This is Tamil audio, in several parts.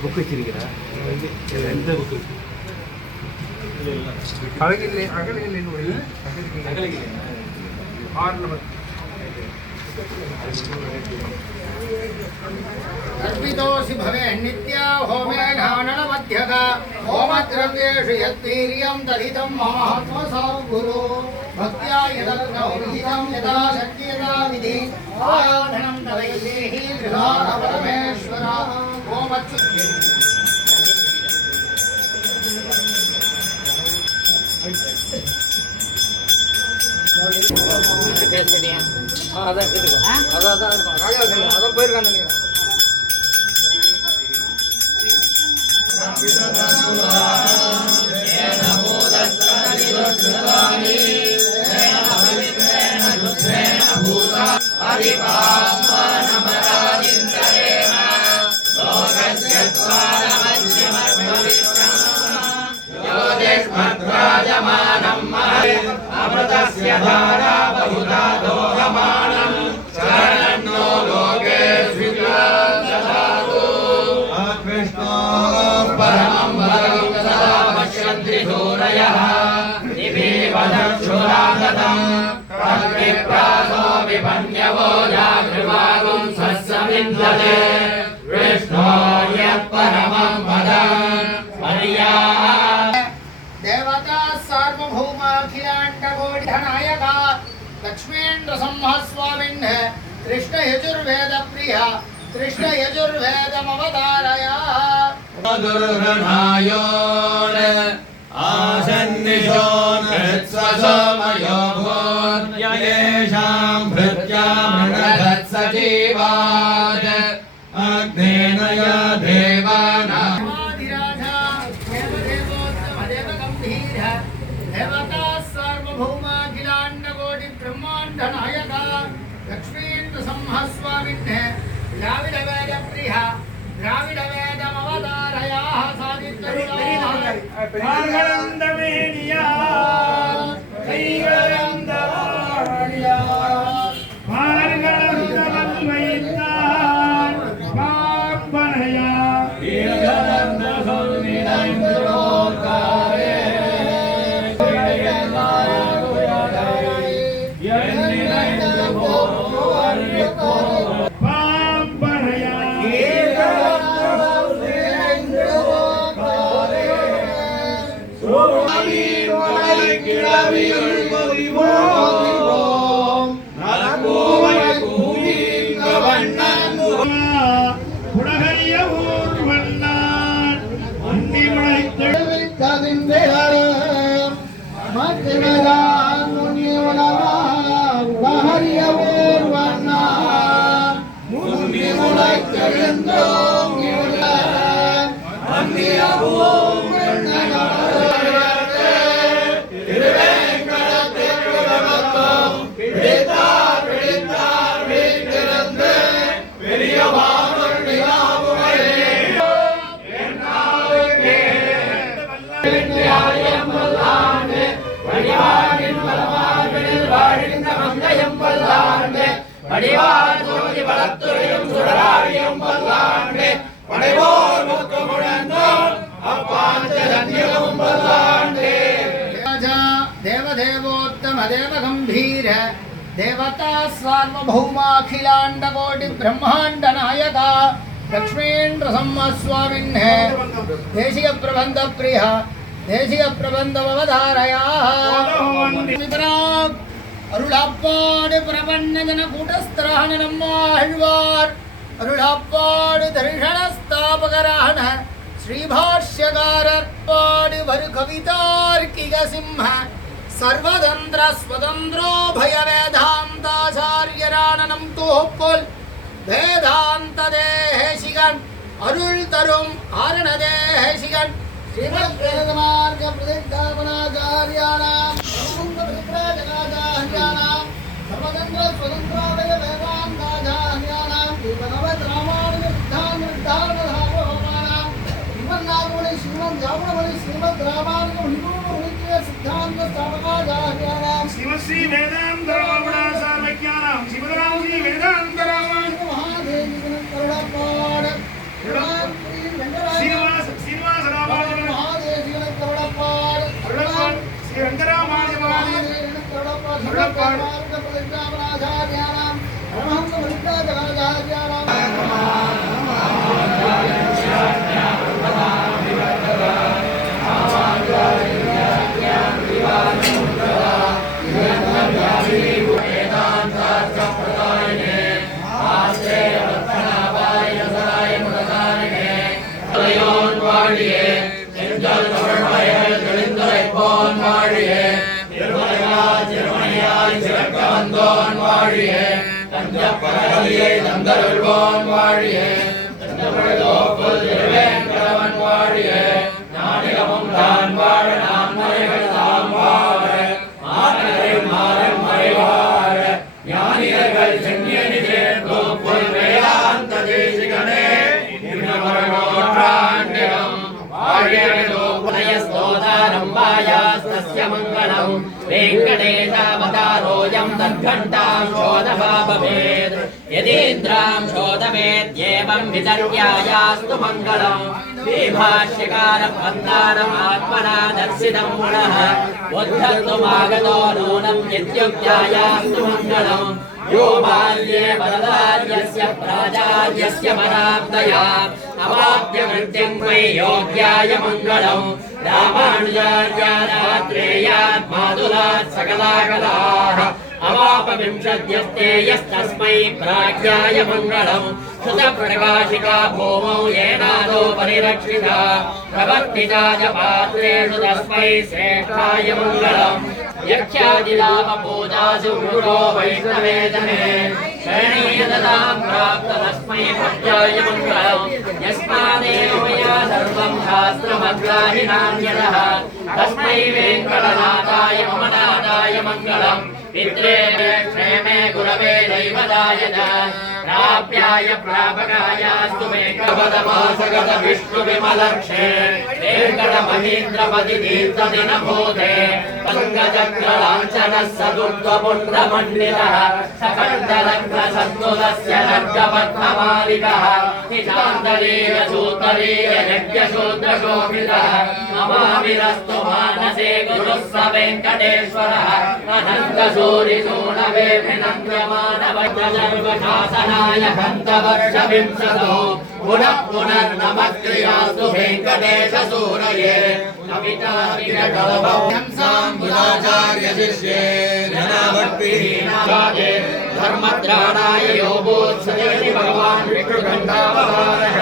புக் வச்சிருக்கிறா எந்த புக்கு அழகில்லை அகலில்லை அகலில்லை 6 நம்பர் अर्पितोऽसि भवे नित्या होमे घाननमध्यगा होमद्रव्येषु यद्वीर्यं दधितं महात्मसागुरु भक्त्या यदग्नौहितं यदा शक्यता विधि आराधनं तवैदेहि गृहाण परमेश्वर होमत्सु அதான் இருக்கும் அதான் இருக்கும் ராஜா அதான் போயிருக்காங்க நீங்க अमृतस्य धारा बहुधा दोहमानं शरणन्नो लोके स्वीकृतदातु कृष्णो परमं भगं सदा पश्यन्ति सूरयः दिवीवदक्षुरागतं तद्विप्रासो विपन्यवो जागृवागुं सस्समिन्दते कृष्णो यत्परमं पदं पर्या देवता सार्वभौमाखिलाण्डकोटिधनायका लक्ष्मीन्द्रसंहस्वामिन् कृष्ण यजुर्वेद प्रिया कृष्ण यजुर्वेदमवतारया दुर्हृणायोन् आसन्निशोन् हृत्स्वसोमयो भूर्ययेषां भृत्यामृणधत्सजीवात् अग्नेन या देवानां देवता सार्वभौमाखिलाण्डकोटि ब्रह्माण्ड नायका लक्ष्मीन्द्र संहस्वामिन् द्राविड वेद प्रिया द्राविड वेदमवतारयाः सादित्रविलासमेनिया कैवलन्दवाण्या मार्गलन्दवन्वयितान् पापनया वीरगन्धसुन्निरैन्द्रोकारे देवदेवोत्तम देव गंभीर देवता सार्वभौमाखिलाण्डकोटि ब्रह्माण्ड नायका लक्ष्मीन्द्र संहस्वामिन् देशीय प्रबंध प्रिय देशीय प्रबंधमवतारया अरुळाप्पाडु प्रपन्नजन कूटस्त्राहन नम्माழ்வார் अरुळाप्पाडु दर्शनस्थापकराहन श्रीभाष्यकारर्पाडु वरु कवितार्किक सिंह सर्वतंत्र स्वतंत्रो भय वेदांताचार्यराननं तोप्पोल वेदांत देशिगन अरुள் तरुम आरण देशिगन श्रीमद् वेदमार्ग प्रतिष्ठापनाचार्याणां जगाचार्याणां सर्वतंत्र स्वतंत्रावय वेदांताचार्याणां जीवनवत् रामानुज सिद्धान्त निर्धारणधारणां श्रीमन्नागमणि श्रीमद् जामणमणि श्रीमद् रामानुज मुनिगुरुमुनित्य सिद्धान्त स्थापकाचार्याणां श्री वेदांत रामानुज सार्वज्ञानां श्रीमद् रामजी वेदांत रामानुज महादेव वेङ्कटेशावतारोऽयं तद्घण्टां शोधवा भवेत् यदीन्द्रां शोधवेद्येवं विदर्यायास्तु मङ्गलम् श्रीभाष्यकारबन्धारमात्मना दर्शितं पुनः उद्धर्तुमागतो नूनं यद्युक्त्यायास्तु मङ्गलम् यो बाल्ये वरदार्यस्य प्राचार्यस्य पराब्दया अवाप्य मृत्युं वै योग्याय मङ्गलम् रामानुजार्यात्रेयात् मातुलात् सकलाकलाः अवापविंशत्यस्ते यस्तस्मै प्राज्ञाय मङ्गलम् श्रुतप्रकाशिका भूमौ येनादो परिरक्षिता प्रवर्तिता च पात्रेषु तस्मै श्रेष्ठाय मङ्गलम् यक्षादिलाभपूजासु गुरो वैष्णवे जने शरणीयततां प्राप्त तस्मै भक्ताय मङ्गलम् यस्मादेव मया सर्वं शास्त्रमग्राहिणान्यतः तस्मै वेङ्कटनाथाय मम नाथाय मङ्गलम् पित्रे क्षेमे गुरवे दैवताय च प्राप्याय प्रापकायास्तु वेङ्कटपदमासगत विष्णुविमलक्षे वेङ्कटमहीन्द्रपति तीर्थदिनभूते पङ्कजक्रलाञ्छनः सदुर्ध्वपुण्डमण्डितः सकण्डलग्नसद्गुलस्य लग्नपद्ममालिकः निशान्तलीयसूतलीययज्ञशूद्रशोभितः नमामिरस्तु मानसे गुरुः स वेङ्कटेश्वरः अनन्तसूरिसूनवेभिनन्द्यमानवज्रसर्वशासनाय हन्तवर्षविंशतो पुनः पुनर्नमक्रियास्तु वेङ्कटेशसूरये कवितार्किककल्पवंसाम्बुदाचार्यशिष्ये जनाभक्तिहीनाये धर्मत्राणाय योगोत्सवेति भगवान् विष्णुघण्टावतारः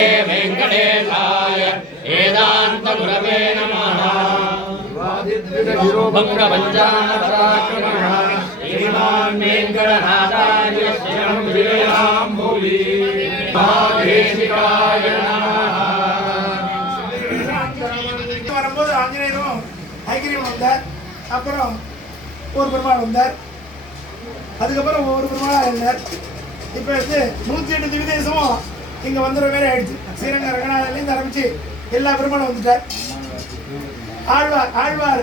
हे वेङ्कटेशाय वेदान्तगुरवे नमः भङ्गपञ्चानपराक्रमः श्रीमान् वेङ्कटनाथार्य श्रीराम्भूमि महादेशिकाय नमः வரும்போது ஆஞ்சநேயரும் ஐக்கிரியம் வந்தார். அப்புறம் ஒரு பெருமாள் வந்தார். அதுக்கப்புறம் ஒவ்வொரு பெருமாளாக இருந்தார். இப்போ 108 திவ்யதேசமும் இங்கே வந்துடுற மாதிரி ஆயிடுச்சு. ஸ்ரீரங்க ரங்கநாதர்லேருந்து ஆரம்பிச்சு எல்லா பெருமாளும் வந்துட்டார். ஆழ்வார்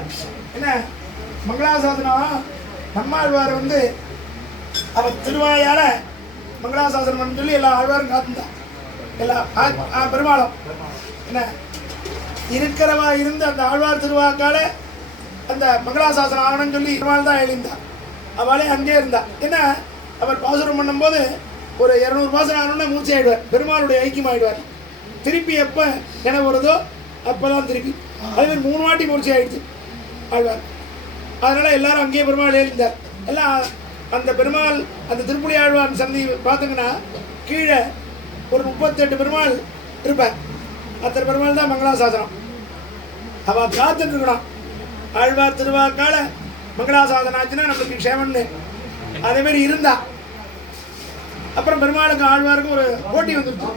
என்ன மங்களாசாசனம் நம்மாழ்வார் அவர் திருவாயால் மங்களாசாசனம் சொல்லி எல்லா ஆழ்வாரும் காத்துந்தான். எல்லா பெருமாளும் என்ன இருக்கிறவா இருந்து அந்த ஆழ்வார் திருவாக்கால அந்த மங்களாசாசனம் ஆகணும்னு சொல்லி பெருமாள் தான் எழுந்தார். அவளே அங்கே இருந்தா. ஏன்னா அவர் பாசுரம் பண்ணும்போது ஒரு 200 பாசனம் ஆகணும்னா மூச்சு ஆயிடுவார். பெருமாளுடைய ஐக்கியம் ஆயிடுவார். திருப்பி எப்போ நினைவு வருதோ அப்போதான் திருப்பி அதுமாதிரி 3 வாட்டி மூச்சு ஆயிடுச்சு ஆழ்வார். அதனால் எல்லாரும் அங்கேயே பெருமாள் எழுந்தார். எல்லாம் அந்த பெருமாள் அந்த திருப்புலி ஆழ்வார் சந்தி பார்த்தீங்கன்னா கீழே ஒரு 38 பெருமாள் இருப்பார். அத்தனை பெருமாள் தான் மங்களாசாசனம். அவள் காத்துட்டு இருக்கணும். ஆழ்வார் திருவாக்கால மங்களாசாசனம் ஆச்சுன்னா நம்மளுக்கு க்ஷேமன்னு அதேமாரி இருந்தா. அப்புறம் பெருமாளுக்கு ஆழ்வாருக்கும் ஒரு போட்டி வந்துருச்சு.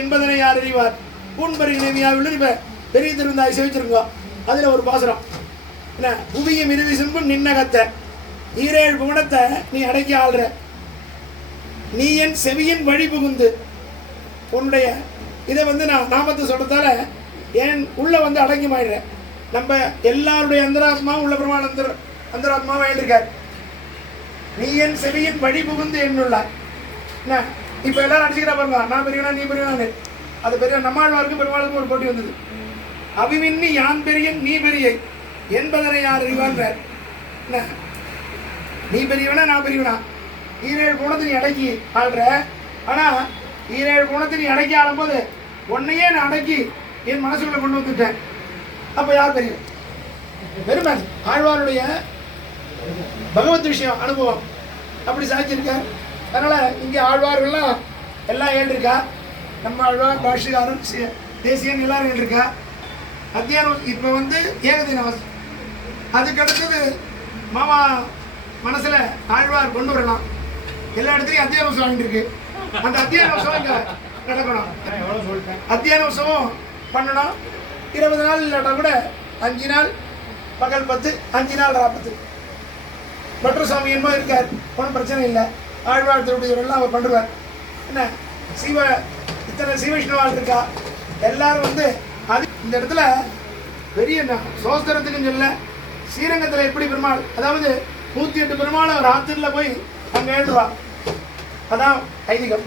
என்பதனை யார் அறிவார் பூன்பரி நினைவியாவில் இப்போ பெரிய திருந்தாய் சேவிச்சிருக்கோம். அதில் ஒரு பாசுரம் என்ன புவியும் இறுதி சிம்பும் நின்னகத்தை 7 குணத்தை நீ அடக்கி ஆள்ற. நீ என் செவியின் வழி புகுந்து உன்னுடைய இதை நான் நாமத்தை சொல்றதால என் உள்ள அடங்கிமாயிடுறேன். நம்ம எல்லாருடைய அந்தராத்மாவும் உள்ள பெருமாள் அந்தராத்மாவை எழுதியிருக்கார். நீ என் செவியின் வழி புகுந்து என்னுள்ளார். என்ன இப்போ எல்லாரும் அடிச்சுக்கிறா பாருங்க, நான் பெரியவனா நீ பெரியவனான்னு. அது பெரிய நம்மாழ்வாருக்கும் பெருமாளுக்கும் ஒரு போட்டி வந்தது. அபிமின்னி யான் பெரியன் நீ பெரிய என்பதனை யார் அறிவான்றார். என்ன நீ பெரியவனா நான் பெரியவனா 7 குணத்தை நீ அடக்கி ஆள்ற. ஆனால் 7 குணத்தை நீ அடக்கி ஆளும்போது உன்னையே நான் அடக்கி என் மனசுக்குள்ள கொண்டு வந்துட்டேன். அப்போ யார் பெரியவன்? பெருமை. ஆழ்வாருடைய பகவத் விஷயம் அனுபவம் அப்படி சாதிச்சிருக்கார். அதனால் இங்கே ஆழ்வார்கள்லாம் எல்லாம் ஏற்றிருக்கா. நம்ம ஆழ்வார் பாஷிகாரன் தேசியன் எல்லாரும் ஏற்றிருக்கா. அத்தியானம் இப்போ வந்து ஏகதினவாசம். அதுக்கு அடுத்தது மாமா மனசில் ஆழ்வார் கொண்டு வரலாம். எல்லா இடத்துலையும் அத்தியான உற்சவம் வாங்கிட்டு இருக்கு. அந்த அத்தியான உற்சவம் இங்கே நடக்கணும். அத்தியான உற்சவம் பண்ணணும். 20 நாள் இல்லாட்டா கூட 5 நாள் பகல் 10, 5 நாள் ராப்பத்து. பட்ரு சுவாமி என்னமோ இருக்கார், ஒன்றும் பிரச்சனை இல்லை. ஆழ்வார் திருப்பதிவரெல்லாம் அவர் பண்ணுவார். என்ன இத்தனை சிவவிஷ்ணுவாள் இருக்கா, எல்லாரும் வந்து அது இந்த இடத்துல பெரிய சோஸ்திரத்துக்குன்னு சொல்ல ஸ்ரீரங்கத்தில் எப்படி பெருமாள், அதாவது 108 பெருமாள் ராத்திரியில் போய் அங்கே எழுதுவா. அதான் ஐதீகம்.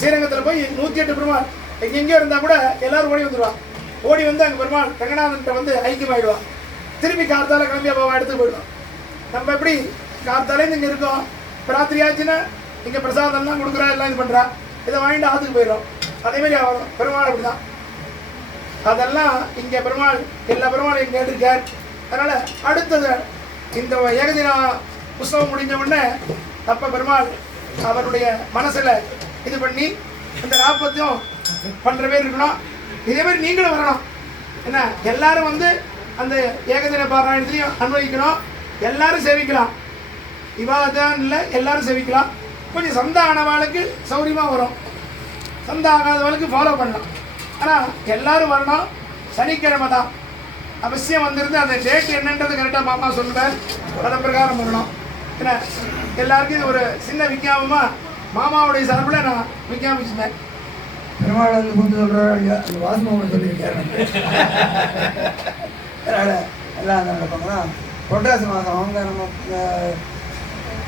ஸ்ரீரங்கத்தில் போய் 108 பெருமாள் எங்கெங்கேயோ இருந்தால் கூட எல்லாரும் ஓடி வந்துடுவா. ஓடி வந்து அங்கே பெருமாள் ரங்கநாதன்கிட்ட வந்து ஐக்கியமாயிடுவா. திருப்பி கார்த்தால கிளம்பி அப்பாவை எடுத்து போயிடுவோம். நம்ம எப்படி கார்த்தாலேருந்து இங்கே இருக்கோம், இப்போ ராத்திரி ஆச்சுன்னா இங்கே பிரசாதம்லாம் கொடுக்குறா, எல்லாம் இது பண்ணுறா, இதை வாங்கிட்டு ஆற்றுக்கு போயிடும். அதேமாதிரி பெருமாள் அப்படி தான். அதெல்லாம் இங்கே பெருமாள் எல்லா பெருமாளையும் இங்கே கேட்டிருக்கார். அதனால் அடுத்தது இந்த ஏகதின உற்சவம் முடிஞ்ச உடனே அப்போ பெருமாள் அவருடைய மனசில் இது பண்ணி இந்த 40 பண்ணுற பேர் இருக்கணும். இதேமாதிரி நீங்களும் வரணும். என்ன எல்லாரும் வந்து அந்த ஏகதின பாராயணத்திலையும் அனுபவிக்கணும். எல்லாரும் சேவிக்கலாம். இவாதான் இல்லை, எல்லாரும் சேவிக்கலாம். கொஞ்சம் சந்தா ஆனவாளுக்கு சௌரியமாக வரும், சந்தா ஆகாதவளுக்கு ஃபாலோ பண்ணலாம். ஆனால் எல்லாரும் வரணும். சனிக்கிழமை தான் அவசியம் வந்திருந்து அந்த டேட் என்னன்றது கரெக்டாக மாமா சொல்லுவேன். அதன் பிரகாரம் வரணும். ஏன்னா எல்லாருக்கும் இது ஒரு சின்ன விஞ்ஞாபமாக மாமாவுடைய சார்பில் நான் விஞ்ஞாபிச்சுட்டேன். பெருமாள் வந்து கூப்பிட்டு சொல்கிறாங்க, அந்த வாசமாக சொல்லியிருக்காரு. அதனால் எல்லாம் என்ன நடப்பாங்கன்னா, புரட்டாசி மாதம் அவங்க நம்ம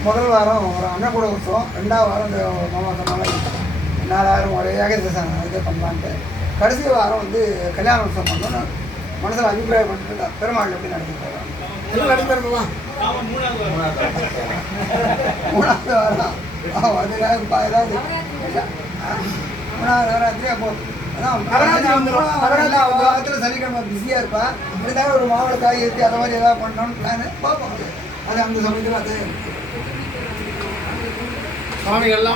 முதல் வாரம் ஒரு அன்னக்கூட உற்சவம், 2ஆவது வாரம் இந்த மாமா சொன்னாலும் 4000 ஒரு ஏகதேசம் இது பண்ணலான்ட்டு, கடைசி வாரம் வந்து கல்யாண உற்சவம் பண்ணணும் மனசில் அபிப்பிராயம் பண்ணிட்டு பெருமாள் எப்படி நடத்திட்டு வரோம். நடைபெறுமா 3ஆவது வாரம் அதுக்காக ஏதாவது 3ஆவது வாரத்துலேயே அப்போ வாரத்தில் சனிக்கிழமை பிஸியாக இருப்பா. இருந்தாலும் ஒரு மாவட்ட காய் இருக்குது, அதை மாதிரி ஏதாவது பண்ணணும்னு பிளான் பார்ப்போம். அது அந்த சமயத்தில் அது சுவாமிகள்லாம்